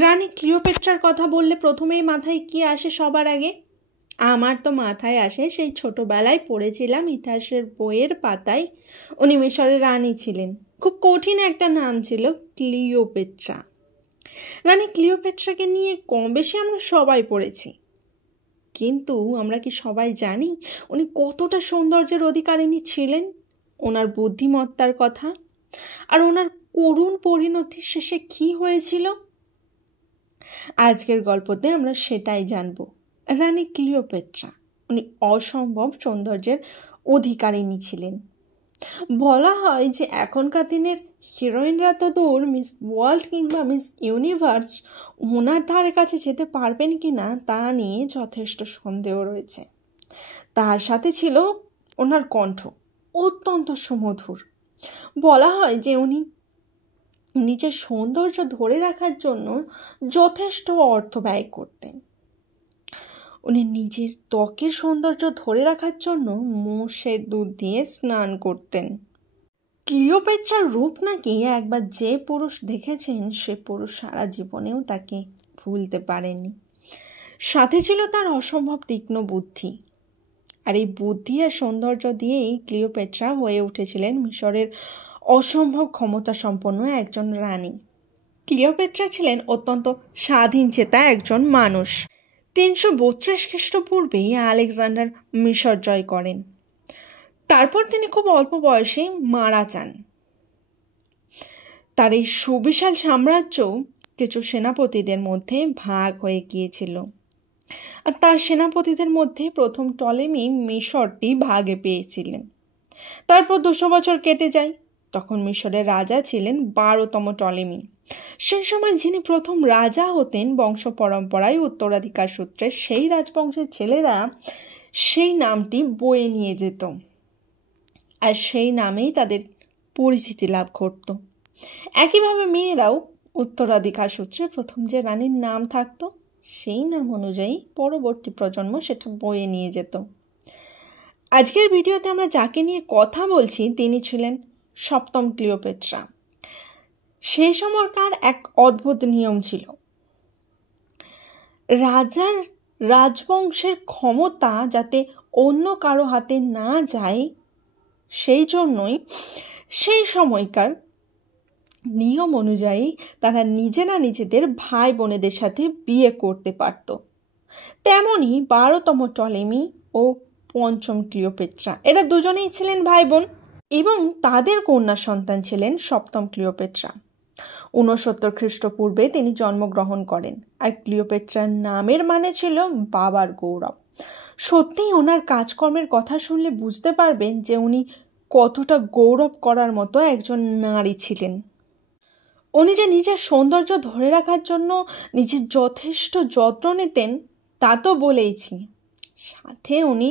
রানী ক্লিওপেট্রার কথা বললে প্রথমেই মাথায় কি আসে সবার আগে? আমার তো মাথায় আসে সেই ছোটবেলায় পড়েছিলাম ইতিহাসের বইয়ের পাতায় উনি মিশরের রানী ছিলেন। খুব কঠিন একটা নাম ছিল, ক্লিওপেট্রা। রানী ক্লিওপেট্রাকে নিয়ে কম বেশি আমরা সবাই পড়েছি, কিন্তু আমরা কি সবাই জানি উনি কতটা সৌন্দর্যের অধিকারিণী ছিলেন, ওনার বুদ্ধিমত্তার কথা, আর ওনার করুণ পরিণতির শেষে কি হয়েছিল? আজকের গল্পতে আমরা সেটাই জানব। রানী ক্লিওপেট্রা উনি অসম্ভব সৌন্দর্যের অধিকারিণী ছিলেন। বলা হয় যে এখনকার দিনের হিরোইনরা তো দূর, মিস ওয়ার্ল্ড কিংবা মিস ইউনিভার্স ওনার ধারে কাছে যেতে পারবেন কি না তা নিয়ে যথেষ্ট সন্দেহ রয়েছে। তার সাথে ছিল ওনার কণ্ঠ, অত্যন্ত সুমধুর। বলা হয় যে উনি নিজের সৌন্দর্য ধরে রাখার জন্য যথেষ্ট অর্থ ব্যয় করতেন। উনি নিজের ত্বকের সৌন্দর্য ধরে রাখার জন্য মোষের দুধ দিয়ে স্নান করতেন। ক্লিওপেট্রার রূপ নাকি একবার যে পুরুষ দেখেছেন সে পুরুষ সারা জীবনেও তাকে ভুলতে পারেনি। সাথে ছিল তার অসম্ভব তীক্ষ্ণ বুদ্ধি, আর এই বুদ্ধি আর সৌন্দর্য দিয়েই ক্লিওপেট্রা হয়ে উঠেছিলেন মিশরের অসম্ভব ক্ষমতা সম্পন্ন একজন রানী। ক্লিওপেট্রা ছিলেন অত্যন্ত স্বাধীন চেতা একজন মানুষ। 332 খ্রিস্টপূর্বেই আলেকজান্ডার মিশর জয় করেন। তারপর তিনি খুব অল্প বয়সেই মারা যান। তার এই সুবিশাল সাম্রাজ্য কিছু সেনাপতিদের মধ্যে ভাগ হয়ে গিয়েছিল, আর তার সেনাপতিদের মধ্যে প্রথম টলেমি মিশরটি ভাগে পেয়েছিলেন। তারপর 200 বছর কেটে যায়। তখন মিশরের রাজা ছিলেন 12তম টলেমি। সেই সময় যিনি প্রথম রাজা হতেন, বংশ পরম্পরায় উত্তরাধিকার সূত্রে সেই রাজবংশের ছেলেরা সেই নামটি বয়ে নিয়ে যেত, আর সেই নামেই তাদের পরিচিতি লাভ করত। একইভাবে মেয়েরাও উত্তরাধিকার সূত্রে প্রথম যে রানীর নাম থাকতো সেই নাম অনুযায়ী পরবর্তী প্রজন্ম সেটা বয়ে নিয়ে যেত। আজকের ভিডিওতে আমরা যাকে নিয়ে কথা বলছি তিনি ছিলেন 7ম ক্লিওপেট্রা। সেই সময়কার এক অদ্ভুত নিয়ম ছিল, রাজার রাজবংশের ক্ষমতা যাতে অন্য কারো হাতে না যায় সেই জন্যই সেই সময়কার নিয়ম অনুযায়ী তারা নিজেরা নিজেদের ভাই বোনেদের সাথে বিয়ে করতে পারত। তেমনি 12তম টলেমি ও 5ম ক্লিওপেট্রা এরা দুজনেই ছিলেন ভাই বোন, এবং তাদের কন্যা সন্তান ছিলেন 7ম ক্লিওপেট্রা। 69 খ্রিস্টপূর্বে তিনি জন্মগ্রহণ করেন, আর ক্লিওপেট্রার নামের মানে ছিল বাবার গৌরব। সত্যিই ওনার কাজকর্মের কথা শুনলে বুঝতে পারবেন যে উনি কতটা গৌরব করার মতো একজন নারী ছিলেন। উনি যে নিজের সৌন্দর্য ধরে রাখার জন্য নিজের যথেষ্ট যত্ন নিতেন তা তো বলেইছি, সাথে উনি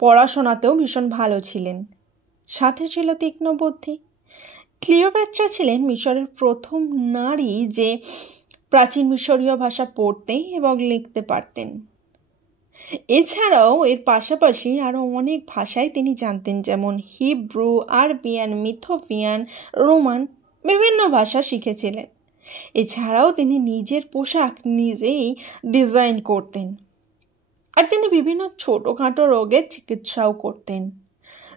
পড়াশোনাতেও ভীষণ ভালো ছিলেন, সাথে ছিল তীক্ষ্ণ বুদ্ধি। ক্লিওপেট্রা ছিলেন মিশরের প্রথম নারী যে প্রাচীন মিশরীয় ভাষা পড়তে এবং লিখতে পারতেন। এছাড়াও এর পাশাপাশি আরও অনেক ভাষায় তিনি জানতেন, যেমন হিব্রু, আরবিয়ান, মিথোপিয়ান, রোমান, বিভিন্ন ভাষা শিখেছিলেন। এছাড়াও তিনি নিজের পোশাক নিজেই ডিজাইন করতেন, আর তিনি বিভিন্ন ছোটোখাটো রোগের চিকিৎসাও করতেন।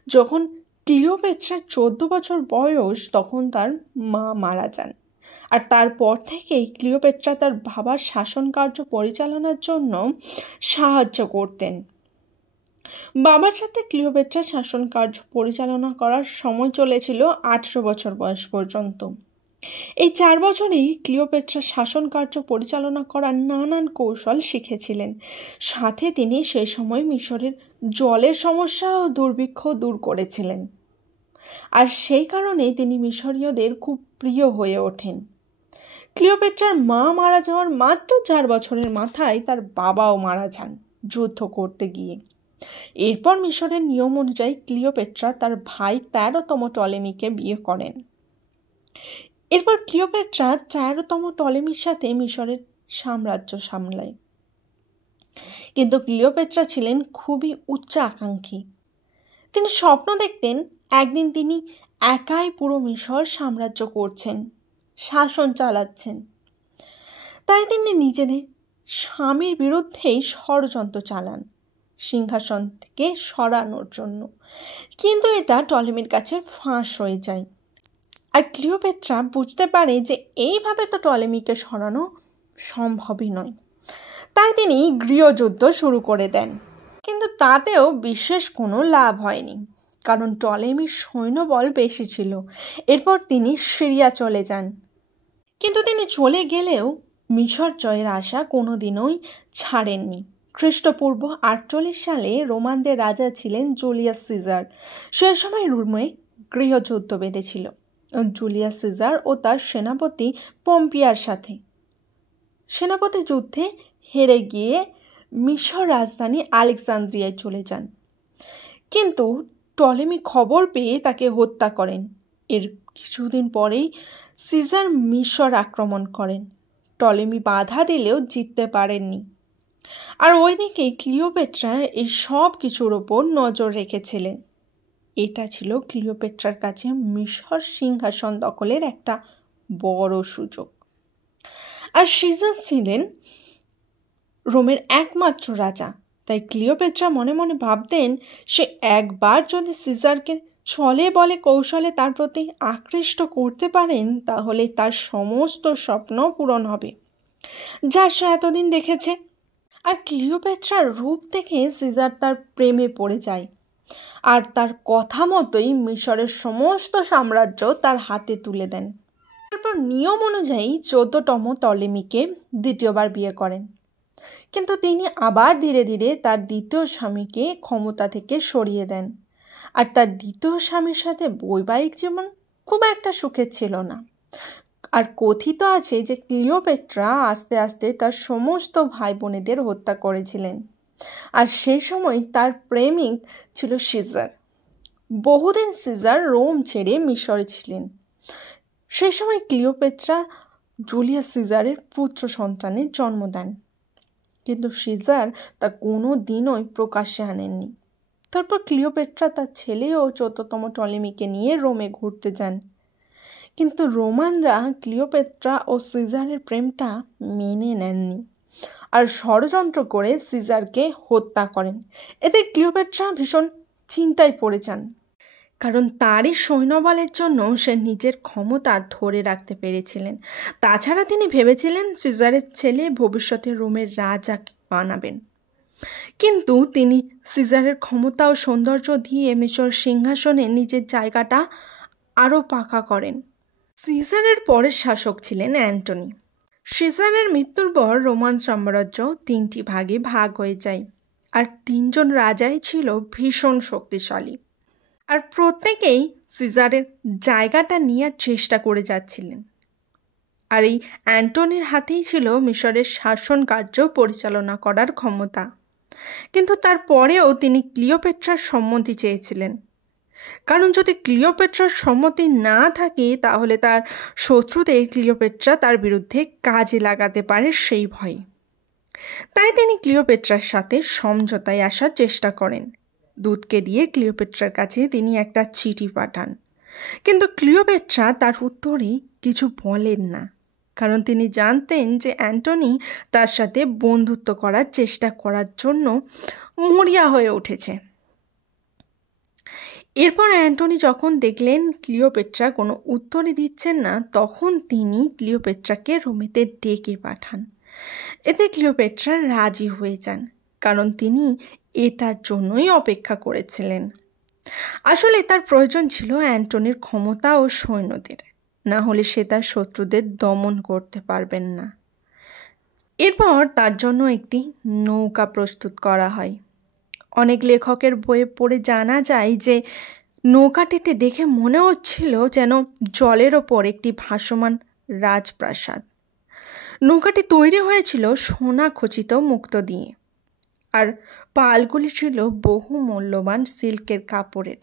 যখন ক্লিওপেট্রার 14 বছর বয়স তখন তার মা মারা যান, আর তারপর থেকেই ক্লিওপেট্রা তার বাবার শাসন কার্য পরিচালনার জন্য সাহায্য করতেন। বাবার সাথে ক্লিওপেট্রা শাসন কার্য পরিচালনা করার সময় চলেছিল 18 বছর বয়স পর্যন্ত। এই 4 বছরেই ক্লিওপেট্রা শাসন কার্য পরিচালনা করার নানান কৌশল শিখেছিলেন। সাথে তিনি সেই সময় মিশরের জলের সমস্যা ও দুর্ভিক্ষ দূর করেছিলেন, আর সেই কারণে তিনি মিশরীয়দের খুব প্রিয় হয়ে ওঠেন। ক্লিওপেট্রার মা মারা যাওয়ার মাত্র 4 বছরের মাথায় তার বাবাও মারা যান যুদ্ধ করতে গিয়ে। এরপর মিশরের নিয়ম অনুযায়ী ক্লিওপেট্রা তার ভাই 13তম টলেমিকে বিয়ে করেন। এরপর ক্লিওপেট্রা 13তম টলেমির সাথে মিশরের সাম্রাজ্য সামলায়। কিন্তু ক্লিওপেট্রা ছিলেন খুবই উচ্চাকাঙ্ক্ষী। তিনি স্বপ্ন দেখতেন একদিন তিনি একাই পুরো মিশর সাম্রাজ্য করছেন, শাসন চালাচ্ছেন। তাই তিনি নিজেদের স্বামীর বিরুদ্ধেই ষড়যন্ত্র চালান সিংহাসন থেকে সরানোর জন্য। কিন্তু এটা টলেমির কাছে ফাঁস হয়ে যায়। আর ক্লিওপেট্রা বুঝতে পারে যে এইভাবে তো টলেমিকে সরানো সম্ভবই নয়। তাই তিনি গৃহযুদ্ধ শুরু করে দেন। কিন্তু তাতেও বিশেষ কোনো লাভ হয়নি, কারণ টলেমির সৈন্যবল বেশি ছিল। এরপর তিনি সিরিয়া চলে যান। কিন্তু তিনি চলে গেলেও মিশর জয়ের আশা কোনোদিনই ছাড়েননি। খ্রিস্টপূর্ব 48 সালে রোমানদের রাজা ছিলেন জুলিয়াস সিজার। সে সময় রোমে গৃহযুদ্ধ বেঁধেছিল জুলিয়াস সিজার ও তার সেনাপতি পম্পিয়ার সাথে। সেনাপতি যুদ্ধে হেরে গিয়ে মিশর রাজধানী আলেকজান্দ্রিয়ায় চলে যান। কিন্তু টলেমি খবর পেয়ে তাকে হত্যা করেন। এর কিছুদিন পরেই সিজার মিশর আক্রমণ করেন। টলেমি বাধা দিলেও জিততে পারেননি। আর ওইদিকে ক্লিওপেট্রা এই সব কিছুর ওপর নজর রেখেছিলেন। এটা ছিল ক্লিওপেট্রার কাছে মিশর সিংহাসন দখলের একটা বড় সুযোগ। আর সিজার ছিলেন রোমের একমাত্র রাজা। তাই ক্লিওপেট্রা মনে মনে ভাবতেন, সে একবার যদি সিজারকে ছলে বলে কৌশলে তার প্রতি আকৃষ্ট করতে পারেন, তাহলে তার সমস্ত স্বপ্ন পূরণ হবে, যা সে এতদিন দেখেছে। আর ক্লিওপেট্রার রূপ দেখে সিজার তার প্রেমে পড়ে যায়, আর তার কথা মতোই মিশরের সমস্ত সাম্রাজ্য তার হাতে তুলে দেন। তারপর নিয়ম অনুযায়ী 14তম টলেমিকে দ্বিতীয়বার বিয়ে করেন। কিন্তু তিনি আবার ধীরে ধীরে তার দ্বিতীয় স্বামীকে ক্ষমতা থেকে সরিয়ে দেন। আর তার দ্বিতীয় স্বামীর সাথে বৈবাহিক জীবন খুব একটা সুখের ছিল না। আর কথিত আছে যে ক্লিওপেট্রা আস্তে আস্তে তার সমস্ত ভাই বোনেদের হত্যা করেছিলেন। আর সেই সময় তার প্রেমিক ছিল সিজার। বহুদিন সিজার রোম ছেড়ে মিশরে ছিলেন। সেই সময় ক্লিওপেট্রা জুলিয়াস সিজারের পুত্র সন্তানের জন্ম দেন। কিন্তু সিজার তা কোনো দিনই প্রকাশ্যে আনেননি। তারপর ক্লিওপেট্রা তার ছেলে ও 14তম টলেমিকে নিয়ে রোমে ঘুরতে যান। কিন্তু রোমানরা ক্লিওপেট্রা ও সিজারের প্রেমটা মেনে নেননি আর ষড়যন্ত্র করে সিজারকে হত্যা করেন। এতে ক্লিওপেট্রা ভীষণ চিন্তায় পড়ে যান, কারণ তারই সৈন্যবলের জন্য সে নিজের ক্ষমতা ধরে রাখতে পেরেছিলেন। তাছাড়া তিনি ভেবেছিলেন সিজারের ছেলে ভবিষ্যতে রোমের রাজা বানাবেন। কিন্তু তিনি সিজারের ক্ষমতা ও সৌন্দর্য দিয়ে মিশর সিংহাসনে নিজের জায়গাটা আরও পাকা করেন। সিজারের পরের শাসক ছিলেন অ্যান্টনি। সিজারের মৃত্যুর পর রোমান সাম্রাজ্য 3টি ভাগে ভাগ হয়ে যায়, আর 3জন রাজাই ছিল ভীষণ শক্তিশালী। আর প্রত্যেকেই সিজারের জায়গাটা নেওয়ার চেষ্টা করে যাচ্ছিলেন। আর এই অ্যান্টনির হাতেই ছিল মিশরের শাসন কার্য পরিচালনা করার ক্ষমতা। কিন্তু তারপরেও তিনি ক্লিওপেট্রার সম্মতি চেয়েছিলেন, কারণ যদি ক্লিওপেট্রার সম্মতি না থাকে তাহলে তার শত্রুদের ক্লিওপেট্রা তার বিরুদ্ধে কাজে লাগাতে পারে সেই ভয়ে। তাই তিনি ক্লিওপেট্রার সাথে সমঝোতায় আসার চেষ্টা করেন। দূতকে দিয়ে ক্লিওপেট্রার কাছে তিনি একটা চিঠি পাঠান। কিন্তু ক্লিওপেট্রা তার উত্তরে কিছু বলেন না, কারণ তিনি জানতেন যে অ্যান্টনি তার সাথে বন্ধুত্ব করার চেষ্টা করার জন্য মরিয়া হয়ে উঠেছে। এরপর অ্যান্টনি যখন দেখলেন ক্লিওপেট্রা কোনো উত্তরই দিচ্ছেন না, তখন তিনি ক্লিওপেট্রাকে রোমেতে ডেকে পাঠান। এতে ক্লিওপেট্রা রাজি হয়ে যান, কারণ তিনি এটার জন্যই অপেক্ষা করেছিলেন। আসলে তার প্রয়োজন ছিল অ্যান্টনির ক্ষমতা ও সৈন্যদের, না হলে সে তার শত্রুদের দমন করতে পারবেন না। এরপর তার জন্য একটি নৌকা প্রস্তুত করা হয়। অনেক লেখকের বইয়ে পড়ে জানা যায় যে নৌকাটিতে দেখে মনে হচ্ছিল যেন জলের ওপর একটি ভাসমান রাজপ্রাসাদ। নৌকাটি তৈরি হয়েছিল সোনা খচিত মুক্ত দিয়ে, আর পালগুলি ছিল বহু মূল্যবান সিল্কের কাপড়ের।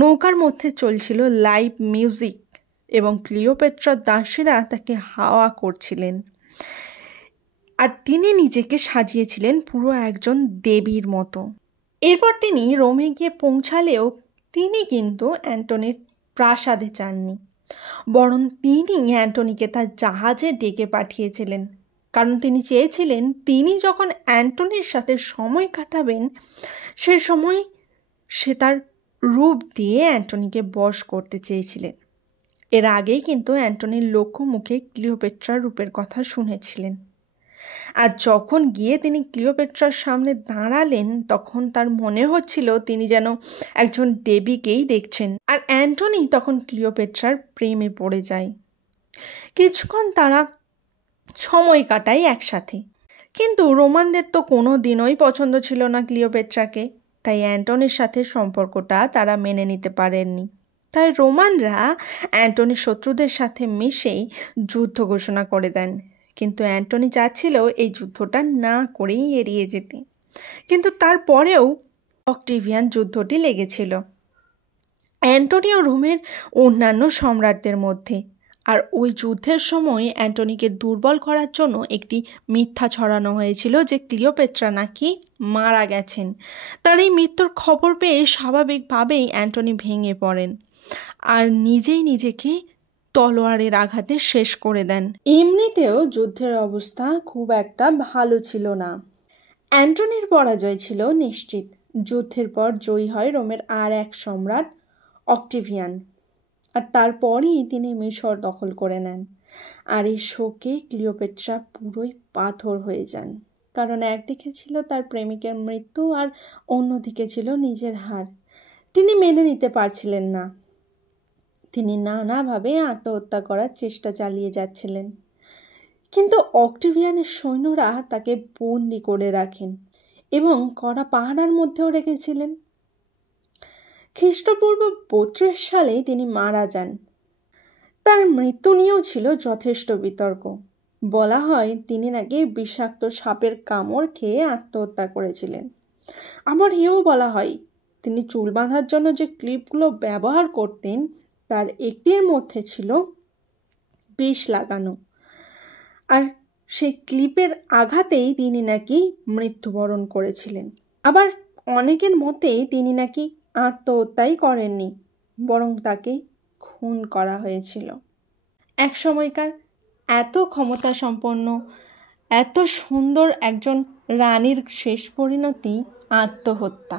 নৌকার মধ্যে চলছিল লাইভ মিউজিক এবং ক্লিওপেট্রার দাসীরা তাকে হাওয়া করছিলেন। আর তিনি নিজেকে সাজিয়েছিলেন পুরো একজন দেবীর মতো। এরপর তিনি রোমে গিয়ে পৌঁছালেও তিনি কিন্তু অ্যান্টনির প্রাসাদে যাননি, বরং তিনি অ্যান্টনিকে তার জাহাজে ডেকে পাঠিয়েছিলেন। কারণ তিনি চেয়েছিলেন তিনি যখন অ্যান্টনির সাথে সময় কাটাবেন সে সময় সে তার রূপ দিয়ে অ্যান্টনিকে বশ করতে চেয়েছিলেন। এর আগেই কিন্তু অ্যান্টনির লোকমুখে ক্লিওপেট্রার রূপের কথা শুনেছিলেন। আর যখন গিয়ে তিনি ক্লিওপেট্রার সামনে দাঁড়ালেন তখন তার মনে হচ্ছিল তিনি যেন একজন দেবীকেই দেখছেন। আর অ্যান্টনি তখন ক্লিওপেট্রার প্রেমে পড়ে যায়। কিছুক্ষণ তারা সময় কাটায় একসাথে। কিন্তু রোমানদের তো কোনো দিনই পছন্দ ছিল না ক্লিওপেট্রাকে, তাই অ্যান্টনির সাথে সম্পর্কটা তারা মেনে নিতে পারেননি। তাই রোমানরা অ্যান্টনির শত্রুদের সাথে মিশেই যুদ্ধ ঘোষণা করে দেন। কিন্তু অ্যান্টনি চাচ্ছিল এই যুদ্ধটা না করেই এড়িয়ে যেতে। কিন্তু তারপরেও অক্টেভিয়ান যুদ্ধটি লেগেছিল অ্যান্টনি ও রোমের অন্যান্য সম্রাটদের মধ্যে। আর ওই যুদ্ধের সময় অ্যান্টনিকে দুর্বল করার জন্য একটি মিথ্যা ছড়ানো হয়েছিল যে ক্লিওপেট্রা নাকি মারা গেছেন। তার এই মৃত্যুর খবর পেয়ে স্বাভাবিকভাবেই অ্যান্টনি ভেঙে পড়েন আর নিজেই নিজেকে তলোয়ারের আঘাতে শেষ করে দেন। এমনিতেও যুদ্ধের অবস্থা খুব একটা ভালো ছিল না। অ্যান্টনির পরাজয় ছিল নিশ্চিত। যুদ্ধের পর জয়ী হয় রোমের আর এক সম্রাট অক্টেভিয়ান, আর তারপরই তিনি মিশর দখল করে নেন। আর এই শোকে ক্লিওপেট্রা পুরোই পাথর হয়ে যান, কারণ একদিকে ছিল তার প্রেমিকের মৃত্যু আর অন্যদিকে ছিল নিজের হার। তিনি মেনে নিতে পারছিলেন না। তিনি নানাভাবে আত্মহত্যা করার চেষ্টা চালিয়ে যাচ্ছিলেন, কিন্তু অক্টেভিয়ানের সৈন্যরা তাকে বন্দি করে রাখেন এবং কড়া পাহারার মধ্যেও রেখেছিলেন। খ্রিস্টপূর্ব 32 সালে তিনি মারা যান। তার মৃত্যু নিয়েও ছিল যথেষ্ট বিতর্ক। বলা হয় তিনি নাকি বিষাক্ত সাপের কামড় খেয়ে আত্মহত্যা করেছিলেন। আবার এও বলা হয় তিনি চুল বাঁধার জন্য যে ক্লিপগুলো ব্যবহার করতেন তার একটির মধ্যে ছিল বিষ লাগানো, আর সেই ক্লিপের আঘাতেই তিনি নাকি মৃত্যুবরণ করেছিলেন। আবার অনেকের মতে তিনি নাকি আত্মহত্যাই করেননি, বরং তাকে খুন করা হয়েছিল। এক সময়কার এত ক্ষমতা সম্পন্ন, এত সুন্দর একজন রানীর শেষ পরিণতি আত্মহত্যা।